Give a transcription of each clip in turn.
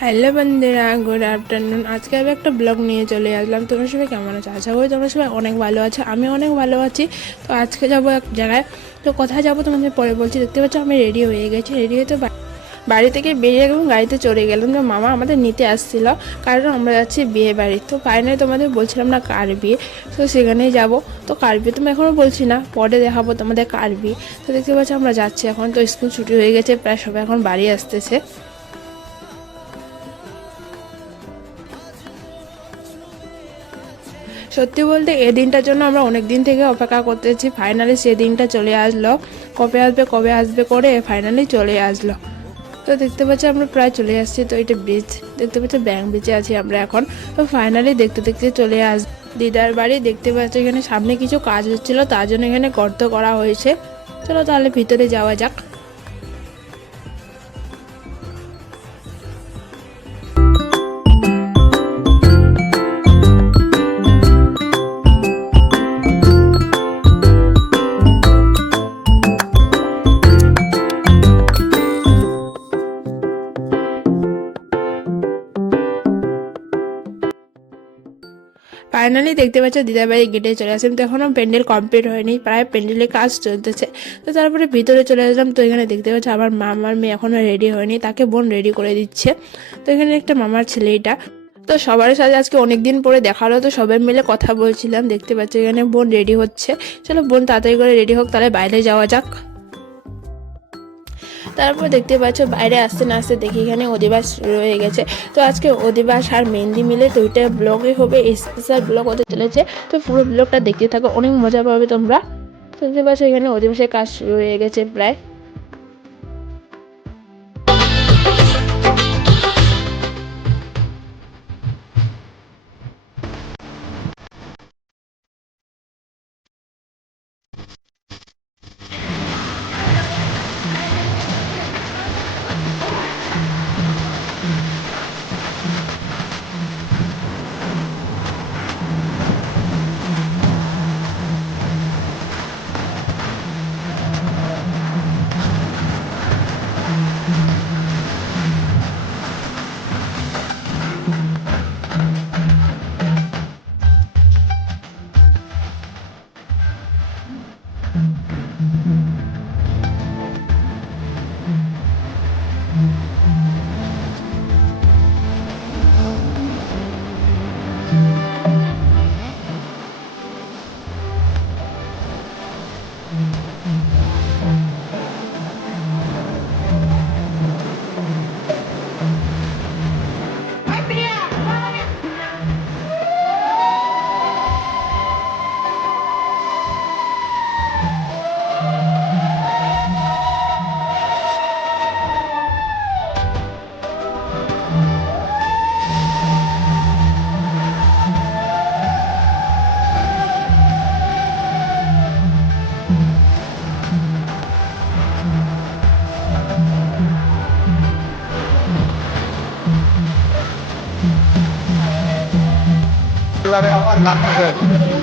Hello বন্ধুরা good afternoon আজকে আমি একটা ব্লগ নিয়ে চলে আসলাম। তোমরা সবাই কেমন আছো? আশা করি তোমরা সবাই অনেক ভালো আছো। আমি অনেক ভালো আছি। তো আজকে যাব এক জায়গায়। তো কোথায় যাব তোমাদের পরে বলছি। দেখতে পাচ্ছ আমি রেডি হয়ে গেছি। রেডি হয়ে তো বাড়ি থেকে বেরিয়ে গেলাম গাড়িতে চলে গেলাম। তো মামা আমাদের নিতে আসছিল। কারণ আমরা যাচ্ছি বিয়ে বাড়ি। তো ফাইনালি তোমাদের বলছিলাম না কার বিয়ে? তো সেখানেই যাব। তো কার বিয়ে? তুমি এখনও বলছি না। পরে দেখাবো তোমাদের কার বিয়ে। তো দেখতে পাচ্ছ আমরা যাচ্ছি এখন। তো স্কুল ছুটি হয়ে গেছে। প্রায় সবাই এখন বাড়ি আসতেছে। সত্যি বলতে এই দিনটার জন্য আমরা অনেক দিন থেকে অপেক্ষা করতেছি। ফাইনালি সে দিনটা চলে আসলো। কবে আসবে কবে আসবে করে ফাইনালি চলে আসলো। তো দেখতে পাচ্ছি আমরা প্রায় চলে আসছি। তো এটা ব্রিজ দেখতে পাচ্ছি ব্যাংক ব্রিজে আছি আমরা এখন। তো ফাইনালি দেখতে দেখতে চলে আস, দিদার বাড়ি দেখতে পাচ্ছি এখানে সামনে কিছু কাজ হচ্ছিল, তার জন্য এখানে গর্ত করা হয়েছে। চলো তাহলে ভিতরে যাওয়া যাক। ফাইনালি দেখতে পাচ্ছ দিদার বাড়ি গেটে চলে আসলাম। তো এখনও প্যান্ডেল কমপ্লিট হয়নি, প্রায় প্যান্ডেলের কাজ চলতেছে। তো তারপরে ভিতরে চলে আসলাম। তো এখানে দেখতে পাচ্ছ আমার মামার মেয়ে এখনও রেডি হয়নি, তাকে বোন রেডি করে দিচ্ছে। তো এখানে একটা মামার ছেলে এটা। তো সবার সাথে আজকে অনেক দিন পরে দেখা হলো, তো সবাই মিলে কথা বলছিলাম। দেখতে পাচ্ছ এখানে বোন রেডি হচ্ছে। চলো বোন তাড়াতাড়ি করে রেডি হোক, তাহলে বাইরে যাওয়া যাক। তারপর দেখতে পাচ্ছ বাইরে আসতে না আসতে দেখি এখানে অধিবাস রয়ে গেছে। তো আজকে অধিবাস আর মেহেন্দি মিলে দুইটা ব্লগে হবে স্পেশাল ব্লগ হতে চলেছে। তো পুরো ব্লগটা দেখতে থাকো, অনেক মজা পাবে তোমরা। দেখতে পাচ্ছ এখানে অধিবাসের কাজ রয়ে গেছে প্রায়। Claro, আমার लाख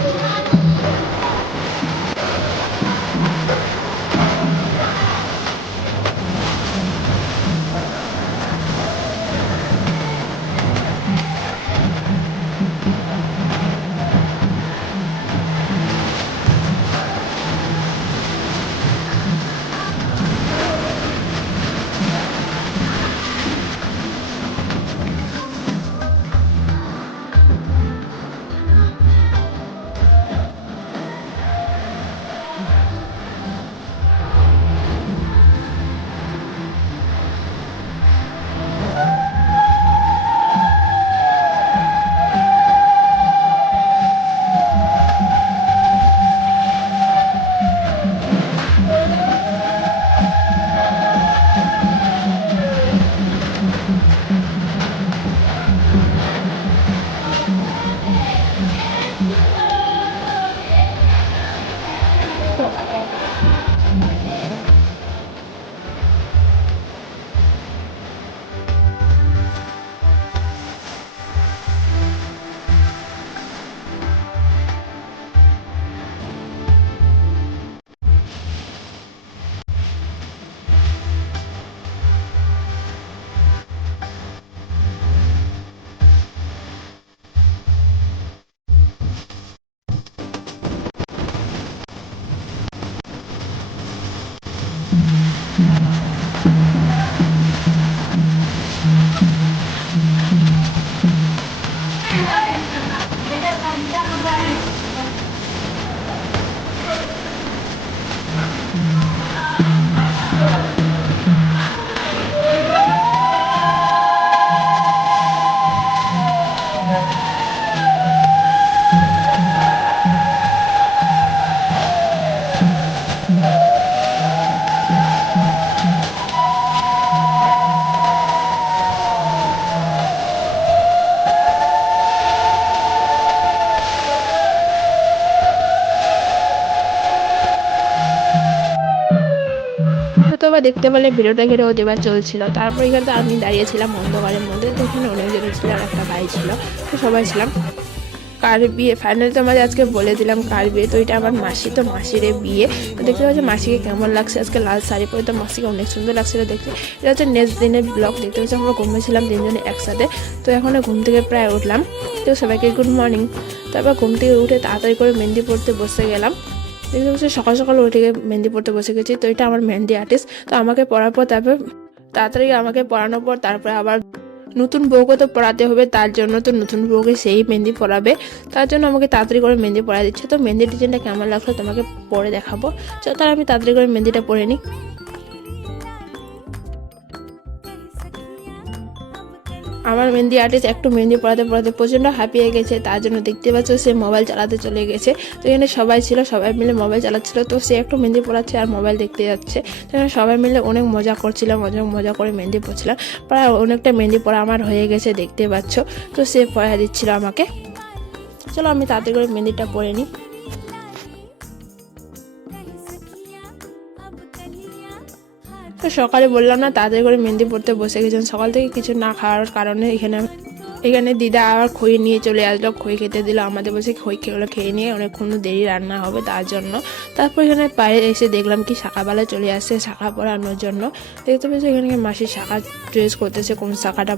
দেখতে পেলে ভিডিওটা ঘিরে ওদের চলছিল। তারপর এখানে তো আমি দাঁড়িয়েছিলাম অন্ধকারের মধ্যে, তো এখানে অনেকজন ছিল আর একটা ভাই ছিল, তো সবাই ছিলাম। কার বিয়ে? ফাইনালি তোমাদের আজকে বলে দিলাম কার বিয়ে, তো এটা আমার মাসি, তো মাসির বিয়ে। তো দেখতে পাচ্ছি মাসিকে কেমন লাগছে আজকে লাল শাড়ি পরে, তো মাসিকে অনেক সুন্দর লাগছিল দেখতে। এটা হচ্ছে নেক্সট দিনের ব্লগ দেখতে পাচ্ছি আমরা ঘুমিয়েছিলাম তিনজনে একসাথে, তো এখন ঘুম থেকে প্রায় উঠলাম। তো সবাইকে গুড মর্নিং তারপর ঘুম থেকে উঠে তাড়াতাড়ি করে মেহেন্দি পড়তে বসে গেলাম। দেখতে পাচ্ছি, সকাল সকাল উঠে মেহেন্দি পড়তে বসে গেছি। তো এটা আমার মেহেন্দি আর্টিস্ট তো আমাকে পড়ার পর তারপর তাড়াতাড়ি আমাকে পড়ানোর পর তারপরে আবার নতুন বউকে তো পড়াতে হবে, তার জন্য তো নতুন বউকে সেই মেহেন্দি পড়াবে। তার জন্য আমাকে তাড়াতাড়ি করে মেহেন্দি পড়া দিচ্ছে। তো মেহেন্দি ডিজাইনটা কেমন লাগল তোমাকে পরে দেখাবো। তো তার আমি তাড়াতাড়ি করে মেহেন্দিটা পরে নিই। আমার মেহেন্দি আর্টিস্ট একটু মেহেন্দি পড়াতে পড়াতে প্রচণ্ড হাঁপিয়ে গেছে, তার জন্য দেখতে পাচ্ছ সে মোবাইল চালাতে চলে গেছে। তো এখানে সবাই ছিল, সবাই মিলে মোবাইল চালাচ্ছিল, তো সে একটু মেহেন্দি পড়াচ্ছে আর মোবাইল দেখতে যাচ্ছে। তো এখানে সবাই মিলে অনেক মজা করছিলাম অনেক মজা করে মেহেন্দি পড়ছিলাম প্রায় অনেকটা মেহেন্দি পড়া আমার হয়ে গেছে, দেখতে পাচ্ছ। তো সে পড়া দিচ্ছিল আমাকে। চলো আমি তাড়াতাড়ি করে মেহেন্দিটা পরে নিই। তো সকালে বললাম না, তাড়াতাড়ি করে মেহেন্দি পড়তে বসে গেছেন সকাল থেকে কিছু না খাওয়ার কারণে এখানে এখানে দিদা আবার খই নিয়ে চলে আসলো। খই খেতে দিল, আমাদের বসে খই খেয়েগুলো খেয়ে নিয়ে অনেকক্ষণ দেরি রান্না হবে তার জন্য। তারপর এখানে বাইরে এসে দেখলাম কি শাখাবেলা চলে আসছে শাখা পরানোর জন্য। দেখতে পেয়েছি এখানে মাসির শাখা ড্রেস করতেছে, কোন শাখাটা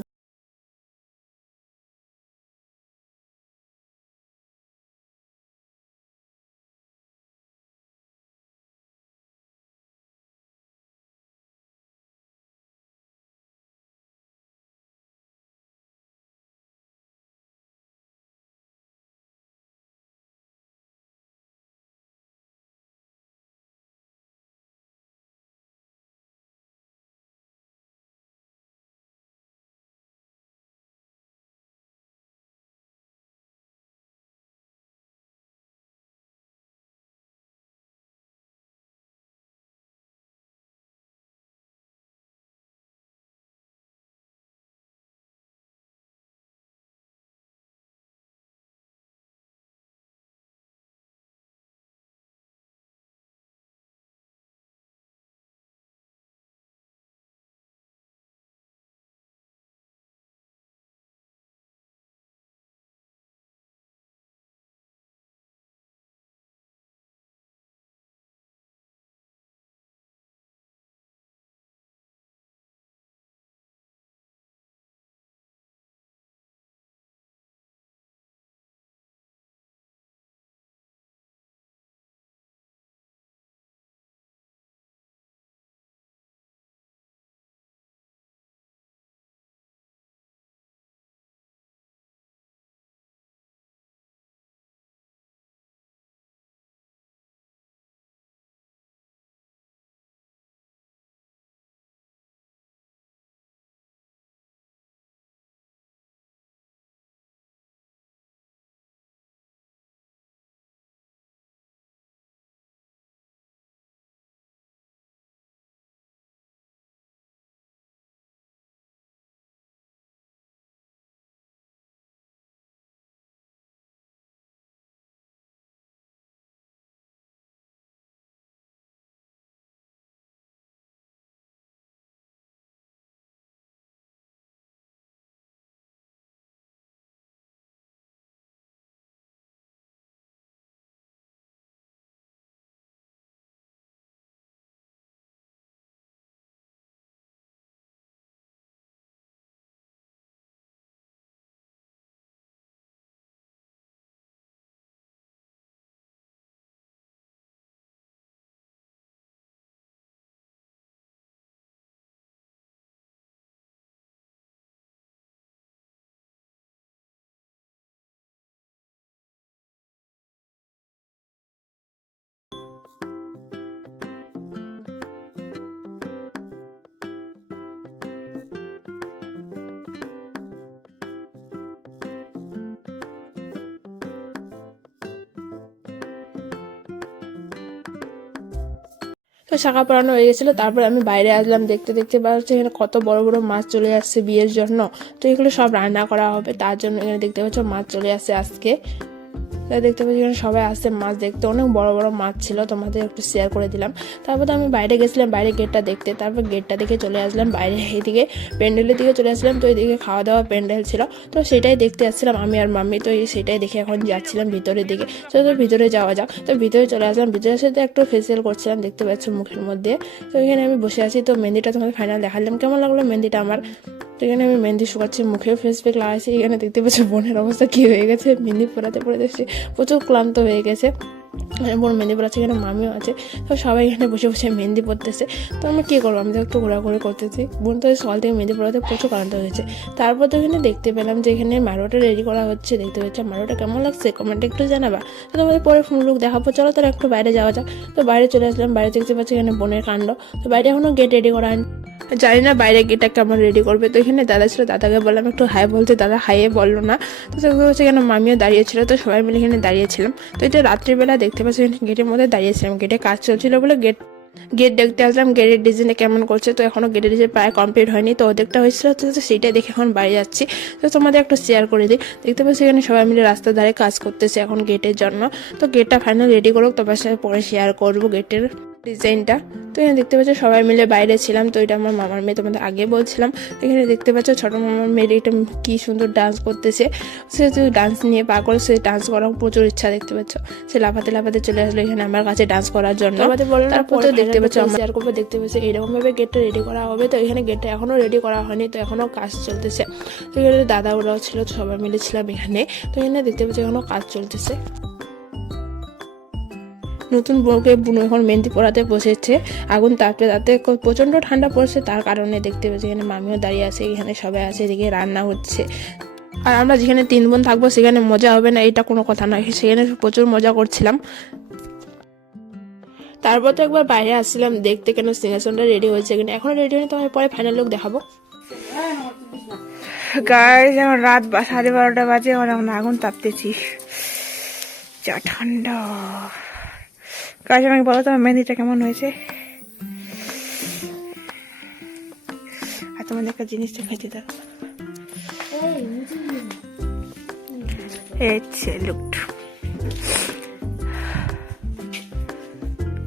তো শাখা পড়ানো হয়ে গেছিল, তারপরে আমি বাইরে আসলাম, দেখতে দেখতে পাচ্ছি এখানে কত বড় বড় মাছ চলে আসছে বিয়ের জন্য। তো এগুলো সব রান্না করা হবে, তার জন্য এখানে দেখতে পাচ্ছ মাছ চলে আসছে আজকে। দেখতে পাচ্ছি এখানে সবাই আসছে মাছ দেখতে। অনেক বড় বড় মাছ ছিল, তোমাদের একটু শেয়ার করে দিলাম। তারপর তো আমি বাইরে গেছিলাম, বাইরে গেটটা দেখতে। তারপর গেটটা দেখে চলে আসলাম, বাইরে এইদিকে প্যান্ডেলের দিকে চলে আসলাম। তো এইদিকে খাওয়া দাওয়া প্যান্ডেল ছিল। তো সেটাই দেখতে আসছিলাম আমি আর মাম্মি। তো এই সেটাই দেখে এখন যাচ্ছিলাম ভিতরের দিকে। তো তো ভিতরে যাওয়া যাক। তো ভিতরে চলে আসলাম। ভিতরে সাথে একটু ফেসিয়াল করছিলাম, দেখতে পাচ্ছ মুখের মধ্যে। তো এখানে আমি বসে আছি। তো মেহেন্দিটা তোমাদের ফাইনাল দেখালাম। কেমন লাগল মেহেন্দিটা আমার? তো এখানে আমি মেহেন্দি শুকাচ্ছি মুখে ফেস প্যাক লাগাইছি, এখানে দেখতে পাচ্ছি বোনের অবস্থা কী হয়ে গেছে মেহেন্দি পরাতে পরে দেখছি প্রচুর ক্লান্ত হয়ে গেছে। এখানে বোন মেহেন্দি পড়াচ্ছে, এখানে মামিও আছে। তো সবাই এখানে বসে বসে মেহেন্দি পড়তেছে। তো আমি কী করব? আমি তো একটু ঘোরাঘুরি করতেছি। বোন তো সকাল থেকে মেহেন্দি পড়াতে প্রচুর ক্লান্ত হয়েছে। তারপর তো এখানে দেখতে পেলাম যে এখানে মারোটা রেডি করা হচ্ছে। দেখতে পাচ্ছি মারোটা কেমন লাগছে? কমেন্টে একটু জানাবা। তো তোমাদের পরে ফোন লুক দেখাবো। চলো তাহলে একটু বাইরে যাওয়া যাক। তো বাইরে চলে আসলাম। বাইরে দেখতে পাচ্ছি এখানে বোনের কাণ্ড। তো বাইরে এখনও গেট রেডি করা জানি না বাইরে গেটটা কেমন রেডি করবে। তো এখানে দাদা ছিল, দাদাকে বললাম একটু হাই বলতে। দাদা হাইয়ে বলল না। তো এখানে মামিও দাঁড়িয়েছিল তো সবাই মিলে এখানে দাঁড়িয়েছিলাম তো এটা রাত্রিবেলা দেখতে পাচ্ছি গেটের মধ্যে দাঁড়িয়েছিলাম গেটে কাজ চলছিল বলে গেট গেট দেখতে আসলাম। গেটের ডিজাইনটা কেমন করছে তো এখনও গেটের ডিজাইন প্রায় কমপ্লিট হয়নি। তো ওদেরটা হয়েছিল তো সেইটাই দেখে এখন বাড়ি যাচ্ছি। তো তোমাদের একটু শেয়ার করে দিই। দেখতে পাচ্ছি এখানে সবাই মিলে রাস্তার ধারে কাজ করতেছে এখন গেটের জন্য। তো গেটটা ফাইনাল রেডি করুক, তোমার সাথে পরে শেয়ার করব গেটের ডিজাইনটা। তো এখানে দেখতে পাচ্ছ সবাই মিলে বাইরে ছিলাম। তো এটা আমার মামার মেয়ে তোমাদের আগে বলছিলাম। তো এখানে দেখতে পাচ্ছ ছোটো মামার মেয়ের এটা কি সুন্দর ডান্স করতেছে। সে তো ডান্স নিয়ে পাগল সে ডান্স করার প্রচুর ইচ্ছা দেখতে পাচ্ছ। সে লাফাতে লাফাতে চলে আসলো এখানে আমার কাছে ডান্স করার জন্য। আমাদের বলল তারপর তো দেখতে পাচ্ছ আমরা শেয়ার করব দেখতে পাচ্ছি এরকমভাবে গেটটা রেডি করা হবে। তো এখানে গেটটা এখনও রেডি করা হয়নি তো এখনও কাজ চলতেছে। তো এখানে দাদা ওরাও ছিল সবাই মিলে ছিলাম এখানে। তো এখানে দেখতে পাচ্ছি এখনও কাজ চলতেছে। নতুন বউকে বুনো এখন মেহেন্দি পরাতে বসেছে। আগুন তাপতে তাতে প্রচণ্ড ঠান্ডা পড়ছে, তার কারণে দেখতে পাচ্ছি এখানে মামিও দাঁড়িয়ে আছে, এখানে সবাই আছে, এদিকে রান্না হচ্ছে। আর আমরা যেখানে তিন বোন থাকব সেখানে মজা হবে না, এটা কোনো কথা নয়, সেখানে প্রচুর মজা করছিলাম। তারপর তো একবার বাইরে আসছিলাম, দেখতে কেন সিংহাসনটা রেডি হয়েছে কিনা, এখনও রেডি হয়নি তোমার পরে ফাইনাল লোক দেখাবো। গায়ে যেমন রাত সাড়ে বারোটা বাজে, এখন আগুন তাপতেছি। যা ঠান্ডা। কাজ আমাকে বলো তোমার মেহেন্দিটা কেমন হয়েছে? আর তোমাদের একটা জিনিসটা দাও। লুক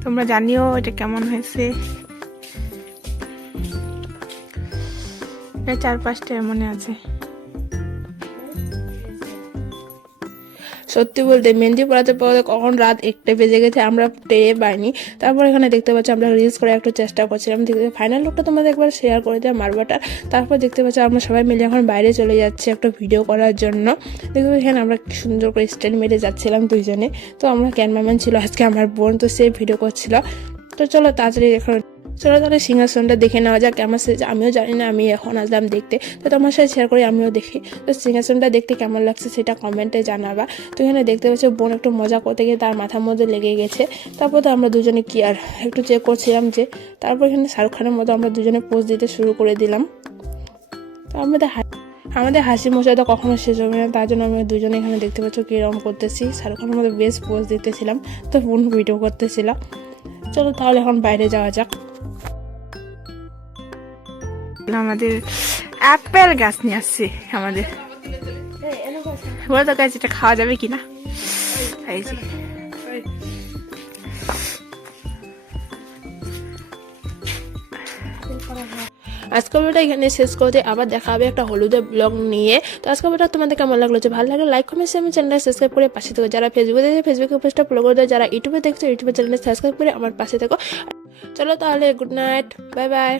তোমরা জানিও এটা কেমন হয়েছে। চার পাঁচটা মনে আছে। সত্যি বলতে মেহেন্দি পড়াতে পড়াতে কখন রাত একটা বেজে গেছে আমরা টেরে পাইনি। তারপর এখানে দেখতে পাচ্ছি আমরা রিলস করে একটু চেষ্টা করছিলাম। দেখতে ফাইনাল লুকটা তোমাদের একবার শেয়ার করে দেওয়া মারবাটা। তারপর দেখতে পাচ্ছি আমরা সবাই মিলে এখন বাইরে চলে যাচ্ছি একটা ভিডিও করার জন্য। পাচ্ছি এখানে আমরা সুন্দর করে স্ট্যান্ড মেরে যাচ্ছিলাম দুইজনে। তো আমরা ক্যামেরাম্যান ছিল, আজকে আমার বোন, তো সে ভিডিও করছিল। তো চলো তাড়াতাড়ি এখন চলো তাহলে সিংহাসনটা দেখে নেওয়া যাক, কেমন সেজে আমিও জানি না, আমি এখন আসলাম দেখতে। তো তোমার সাথে শেয়ার করি, আমিও দেখি। তো সিংহাসনটা দেখতে কেমন লাগছে সেটা কমেন্টে জানাবা। তো এখানে দেখতে পাচ্ছ, বোন একটু মজা করতে গিয়ে তার মাথার মধ্যে লেগে গেছে। তারপর তো আমরা দুজনে কি আর, একটু চেক করছিলাম যে, তারপর এখানে শাহরুখ খানের মতো আমরা দুজনে পোজ দিতে শুরু করে দিলাম। তো আমাদের আমাদের হাসি মশা তো কখনো শেষ হবে না, তার জন্য আমরা দুজনে এখানে দেখতে পাচ্ছ কীরকম করতেছি। শাহরুখ খানের মতো বেশ পোজ দিতেছিলাম, তো বোন ভিডিও করতেছিলাম চলো তাহলে এখন বাইরে যাওয়া যাক। আমাদের অ্যাপেল গাছ নিয়ে আসছে আমাদের। বলো তো গাছ এটা খাওয়া যাবে কিনা? এই যে। আজকের ভিডিওটা এখানে শেষ করতে আবার দেখা হবে একটা হলুদের ব্লগ নিয়ে। তো আজকে ভিডিওটা তোমাদের কেমন লাগল? যে ভালো লাগলে লাইক কমেন্ট শেয়ার চ্যানেলটা সাবস্ক্রাইব করে পাশে থাকো। যারা ফেসবুকে দেখে ফেসবুকে পেজটা ফলো করে দেয় যারা ইউটিউবে দেখছ ইউটিউবের চ্যানেলটা সাবস্ক্রাইব করে আমার পাশে থাকো। চলো তাহলে গুড নাইট বাই বাই